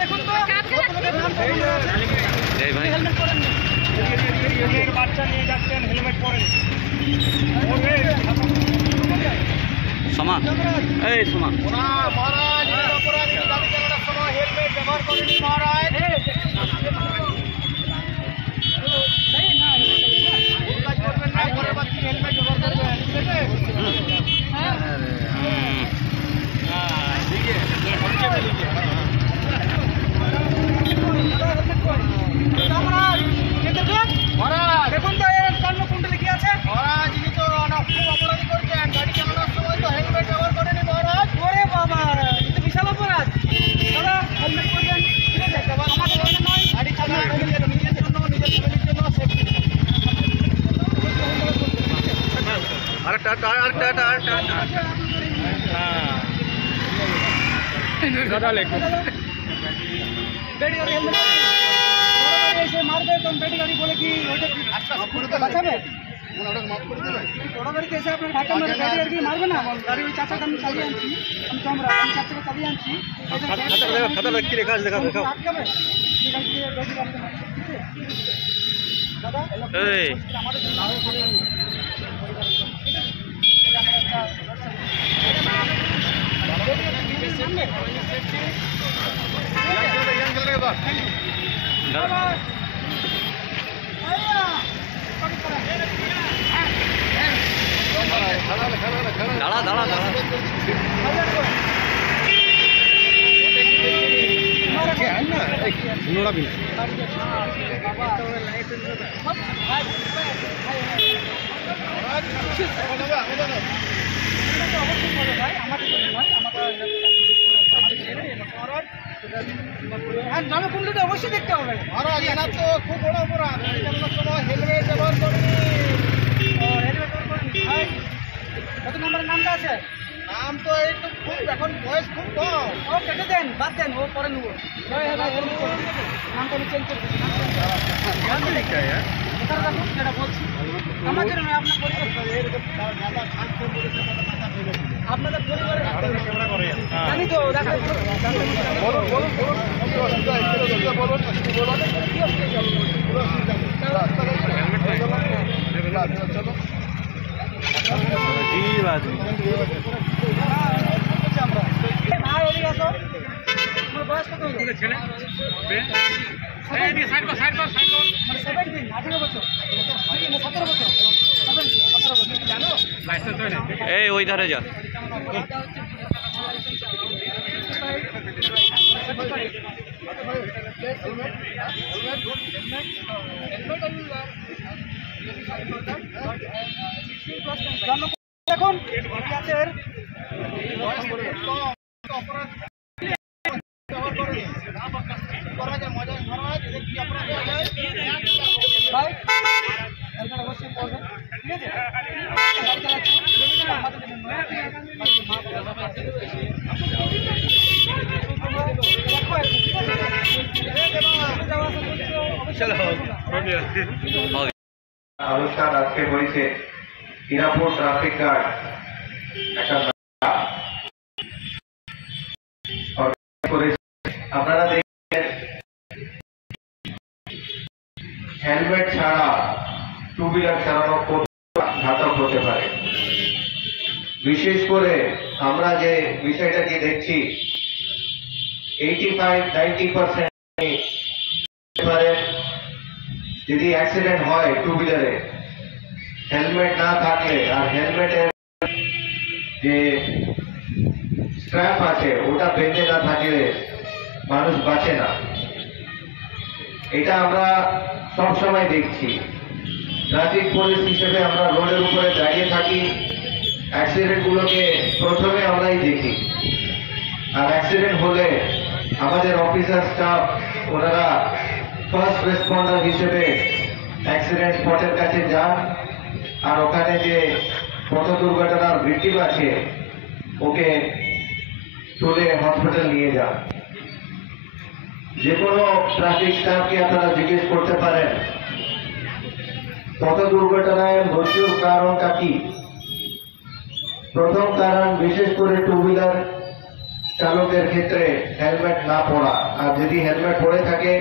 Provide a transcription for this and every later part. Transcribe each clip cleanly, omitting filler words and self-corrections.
দেখুন তো হেলমেট পরেন বাচ্চা নিয়ে যাচ্ছেন হেলমেট পরেন সোমা এই সোমা মহারাজ অপরাধী গাড়ি চালানোর সময় হেলমেট ব্যবহার করেনি মহারাজ হেলমেট ব্যবহার করবেন দেখুন তো এর কর্ম কুণ্ডলে কি আছে মহারাজ ইনি তো খুব অপরাধী করছেন গাড়ি চালানোর সময় তো হেলমেট ব্যবহার করেনি মহারাজ ওরে বাবা এটা বিশাল অপরাধ দাদা হেলমেট পরবেন ঠিক আছে আমাদের জন্য নয় গাড়ি চালানো নিজের জন্য নিজের ফ্যামিলির জন্য সেফটি আরেকটা দাদা লেখো বেটি গাড়ি হেলমেট এসে মারবে তখন বেটি গাড়ি বলে কি ওইটা বাঁচাবে বড় গাড়িতে এসে আপনাকে ধাক্কা মারে গাড়ি আর কি মারবে না গাড়ি ওই চাচাকে আমি চালিয়ে আনছি আমি চমড়া আমি চাচাকে চালিয়ে আনছি খাতা কি লেখা আছে দেখাও আটকাবে সেই গাড়ি দিয়ে বেটি গাড়িতে মারবে ঠিক আছে দাদা এই আমাদের দাঁড়া দাঁড়া দাঁড়া জনকুণ্ডটা অবশ্যই দেখতে হবে মহারাজ এনার তো খুব বড় অপরাধ হেলমেট ব্যবহার করেনি হেলমেট ব্যবহার করেনি কত নম্বরের নামটা আছে নাম তো এই তো খুব এখন বয়স খুব কম ও কেটে দেন বাদ দেন ও পরে নেবো নামটা আমি চেঞ্জ করে দিচ্ছি যেটা বলছি আমার জন্য আপনার পরিবার আপনাদের পরিবারের জানি তো দেখা বয়স কত ছেলে 18 বছর 17 বছর জানো এই ওই ধারে যা দেখুন অনুষ্ঠান আজকে হয়েছে হিরাপুর ট্রাফিক গার্ড একটা আপনারা দেখছেন হেলমেট ছাড়া টু হুইলার চালানো কতটা ঘাতক হতে পারে। বিশেষ করে আমরা যে বিষয়টাকে দেখছি 85-90% যদি অ্যাক্সিডেন্ট হয় টু হুইলারে হেলমেট না থাকলে আর হেলমেটের যে স্ট্র্যাপ আছে ওটা বেঁধে না থাকলে মানুষ বাঁচে না। এটা আমরা সবসময় দেখছি। ট্রাফিক পুলিশ হিসেবে আমরা রোডের উপরে দাঁড়িয়ে থাকি, অ্যাক্সিডেন্টগুলোকে প্রথমে আমরাই দেখি, আর অ্যাক্সিডেন্ট হলে আমাদের অফিসার স্টাফ ওনারা ফার্স্ট রেসপন্ডার হিসেবে অ্যাক্সিডেন্ট স্পটের কাছে যান আর ওখানে যে পথ দুর্ঘটনার ভিকটিম আছে ওকে তুলে হসপিটাল নিয়ে যান। যে কোনো ট্রাফিক স্টাফকে আপনারা জিজ্ঞেস করতে পারেন পথ দুর্ঘটনায় মৃত্যুর কারণটা কি। প্রথম কারণ বিশেষ করে টু হুইলার চালকের ক্ষেত্রে হেলমেট না পরা, আর যদি হেলমেট পরে থাকে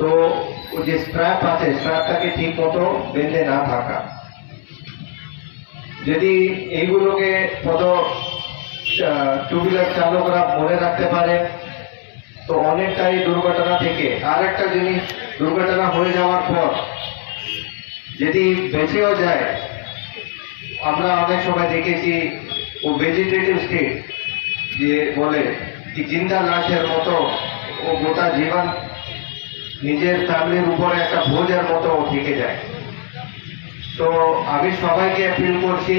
তো ওই যে স্ট্র্যাপ আছে স্ট্র্যাপটাকে ঠিক মতো বেঁধে না থাকা। যদি এইগুলোকে টু হুইলার চালকরা মনে রাখতে পারে তো অনেকটাই দুর্ঘটনা থেকে, আর একটা জিনিস, দুর্ঘটনা হয়ে যাওয়ার পর যদি বেঁচেও যায়, আমরা অনেক সময় দেখেছি ও ভেজিটেটিভ স্টেট যে বলে কি জিন্দা লাশের মতো ও গোটা জীবন নিজের ফ্যামিলির উপরে একটা বোঝের মতো ও থেকে যায়। তো আমি সবাইকে অ্যাপিল করছি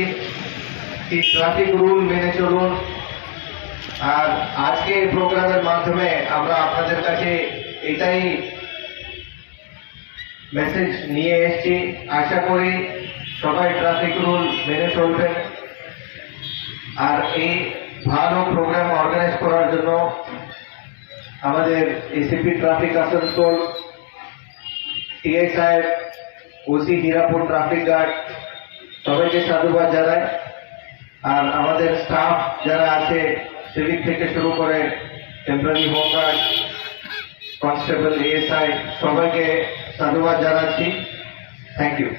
কি ট্রাফিক রুল মেনে চলুন। আর আজকে এই প্রোগ্রামের মাধ্যমে আমরা আপনাদের কাছে এটাই মেসেজ নিয়ে এসেছি, আশা করি সবাই ট্রাফিক রুল মেনে চলবেন। আর এই ভালো প্রোগ্রাম অর্গানাইজ করার জন্য আমাদের এসিপি ট্রাফিক আসানসোল, টিআই সাহেব, ওসি হীরাপুর ট্রাফিক গার্ড সবাইকে সাধুবাদ জানাই। আর আমাদের স্টাফ যারা আছে সিভিক থেকে শুরু করে টেম্পোরারি হোমগার্ড, কনস্টেবল, এএসআই সবাইকে সাধুবাদ জানাচ্ছি। Thank you.